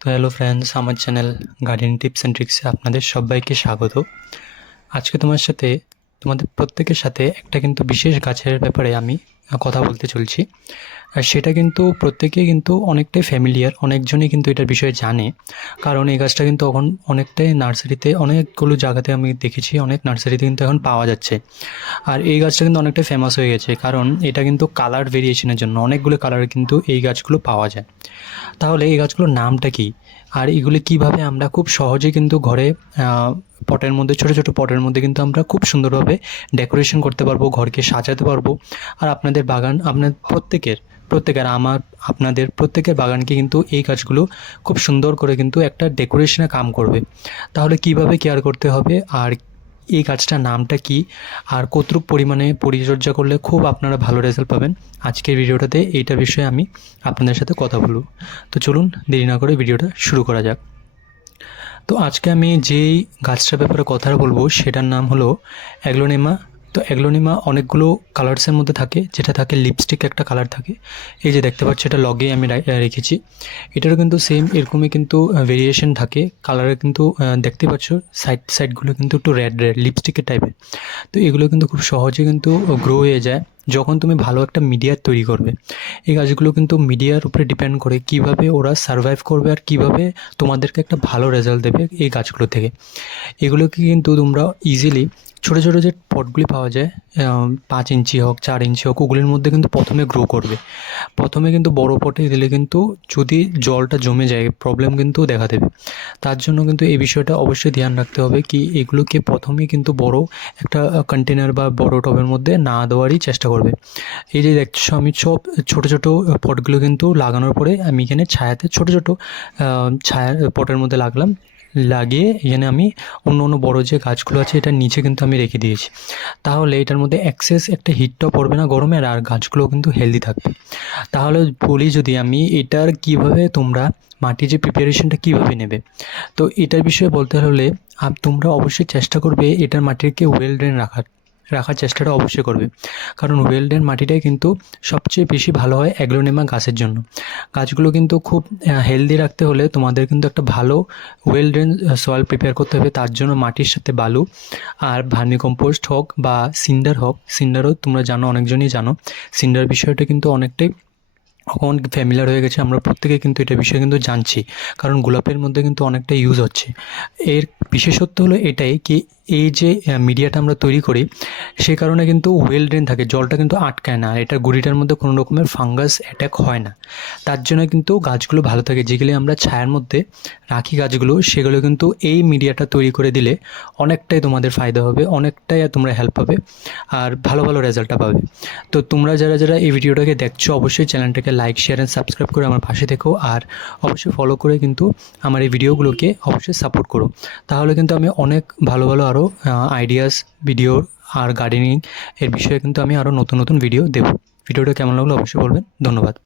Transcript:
তো hello friends আমার channel garden tips and ট্রিক্সে আপনাদের সবাইকে স্বাগত। আজকে তোমার সাথে, তোমাদের প্রত্যেকের সাথে একটা কিন্তু বিশেষ গাছের ব্যাপারে আমি কথা বলতে চলছি। সেটা কিন্তু প্রত্যেকেই কিন্তু অনেকটাই ফ্যামিলিয়ার অনেকজনই কিন্তু এটার বিষয়ে জানে। কারণ এই গাছটা কিন্তু এখন অনেকটাই নার্সারিতে, অনেকগুলো জায়গাতে আমি দেখেছি, অনেক নার্সারিতে কিন্তু এখন পাওয়া যাচ্ছে। আর এই গাছটা কিন্তু অনেকটা ফেমাস হয়ে গেছে, কারণ এটা কিন্তু কালার ভেরিয়েশনের জন্য, অনেকগুলো কালার কিন্তু এই গাছগুলো পাওয়া যায়। তাহলে এই গাছগুলোর নামটা কি? আর এগুলি কীভাবে আমরা খুব সহজে কিন্তু ঘরে পটের মধ্যে, ছোটো ছোটো পটের মধ্যে কিন্তু আমরা খুব সুন্দরভাবে ডেকোরেশন করতে পারব, ঘরকে সাজাতে পারব। আর আপনাদের বাগান, আপনার প্রত্যেকের প্রত্যেকের আমার, আপনাদের প্রত্যেকের বাগানকে কিন্তু এই গাছগুলো খুব সুন্দর করে কিন্তু একটা ডেকোরেশনে কাম করবে। তাহলে কীভাবে কেয়ার করতে হবে আর এই গাছটার নামটা কি? আর কতটুক পরিমাণে পরিচর্যা করলে খুব আপনারা ভালো রেজাল্ট পাবেন? আজকের ভিডিওটাতে এইটা বিষয়ে আমি আপনাদের সাথে কথা বলব। তো চলুন দেরি না করে ভিডিওটা শুরু করা যাক। তো আজকে আমি যেই গাছটার ব্যাপারে কথা বলব, সেটার নাম হলো অ্যাগ্লোনেমা তো অ্যাগ্লোনিমা অনেকগুলো কালার্সের মধ্যে থাকে, যেটা থাকে লিপস্টিক একটা কালার থাকে। এই যে দেখতে পাচ্ছি, এটা লগে আমি রেখেছি। এটারও কিন্তু সেম এরকমই কিন্তু ভেরিয়েশন থাকে। কালারে কিন্তু দেখতে পাচ্ছ সাইড সাইডগুলো কিন্তু একটু রেড রেড লিপস্টিকের টাইপের তো এগুলো কিন্তু খুব সহজে কিন্তু গ্রো হয়ে যায় যখন তুমি ভালো একটা মিডিয়া তৈরি করবে। এই গাছগুলো কিন্তু মিডিয়ার উপরে ডিপেন্ড করে কীভাবে ওরা সার্ভাইভ করবে আর কীভাবে তোমাদেরকে একটা ভালো রেজাল্ট দেবে এই গাছগুলো থেকে। এগুলোকে কিন্তু তোমরা ইজিলি ছোটো ছোটো যে পটগুলি পাওয়া যায় পাঁচ ইঞ্চি হোক, চার ইঞ্চি হোক, ওগুলির মধ্যে কিন্তু প্রথমে গ্রো করবে। প্রথমে কিন্তু বড় পটে দিলে কিন্তু যদি জলটা জমে যায় প্রবলেম কিন্তু দেখা দেবে। তার জন্য কিন্তু এই বিষয়টা অবশ্যই ধ্যান রাখতে হবে কি, এগুলোকে প্রথমে কিন্তু বড় একটা কন্টেনার বা বড় টবের মধ্যে না দেওয়ারই চেষ্টা করবে। এই যে দেখছ, আমি সব ছোটো ছোটো পটগুলো কিন্তু লাগানোর পরে আমি এখানে ছায়াতে ছোটো ছোটো ছায়া পটের মধ্যে লাগলাম। লাগিয়ে এখানে আমি অন্য অন্য বড়ো যে গাছগুলো আছে এটার নিচে কিন্তু আমি রেখে দিয়েছি। তাহলে এটার মধ্যে অ্যাক্সেস একটা হিটটাও পড়বে না গরমের আর গাছগুলো কিন্তু হেলদি থাকবে। তাহলে বলি যদি আমি এটার কীভাবে তোমরা মাটির যে প্রিপারেশনটা কীভাবে নেবে? তো এটার বিষয়ে বলতে হলে তোমরা অবশ্যই চেষ্টা করবে এটার মাটিকে ওয়েল ড্রেন রাখার। রাখার চেষ্টাটা অবশ্যই করবে। কারণ ওয়েল ড্রেন মাটিটাই কিন্তু সবচেয়ে বেশি ভালো হয় অ্যাগ্লোনেমা গাছের জন্য। গাছগুলো কিন্তু খুব হেলদি রাখতে হলে তোমাদের কিন্তু একটা ভালো ওয়েল ড্রেন সয়েল প্রিপেয়ার করতে হবে। তার জন্য মাটির সাথে বালু আর ভার্মি কম্পোস্ট হোক বা সিন্ডার হোক সিন্ডারও তোমরা জানো, অনেকজনই জানো। সিন্ডার বিষয়টা কিন্তু অনেকটাই এখন ফ্যামিলিয়ার হয়ে গেছে। আমরা প্রত্যেকে কিন্তু এটা বিষয়ে কিন্তু জানছি। কারণ গোলাপের মধ্যে কিন্তু অনেকটা ইউজ হচ্ছে। এর বিশেষত্ব হলো এটাই কি এই যে মিডিয়াটা আমরা তৈরি করি সেই কারণে কিন্তু ওয়েল ড্রেন থাকে, জলটা কিন্তু আটকায় না, আর এটা গুড়িটার মধ্যে কোনো রকমের ফাঙ্গাস অ্যাটাক হয় না। তার জন্য কিন্তু গাছগুলো ভালো থাকে, যেগুলি আমরা ছায়ার মধ্যে রাখি গাছগুলো, সেগুলো কিন্তু এই মিডিয়াটা তৈরি করে দিলে অনেকটাই তোমাদের ফায়দা হবে, অনেকটাই তোমরা হেল্প পাবে, আর ভালো ভালো রেজাল্টটা পাবে। তো তোমরা যারা যারা এই ভিডিওটাকে দেখছ, অবশ্যই চ্যানেলটাকে লাইক শেয়ার অ্যান্ড সাবস্ক্রাইব করে আমার পাশে থেকো, আর অবশ্যই ফলো করে কিন্তু আমার এই ভিডিওগুলোকে অবশ্যই সাপোর্ট করো। তাহলে কিন্তু আমি অনেক ভালো ভালো আরও আইডিয়াস ভিডিও আর গার্ডেনিং এর বিষয়ে কিন্তু আমি আরও নতুন নতুন ভিডিও দেবো। ভিডিওটা কেমন লাগল অবশ্যই বলবেন। ধন্যবাদ।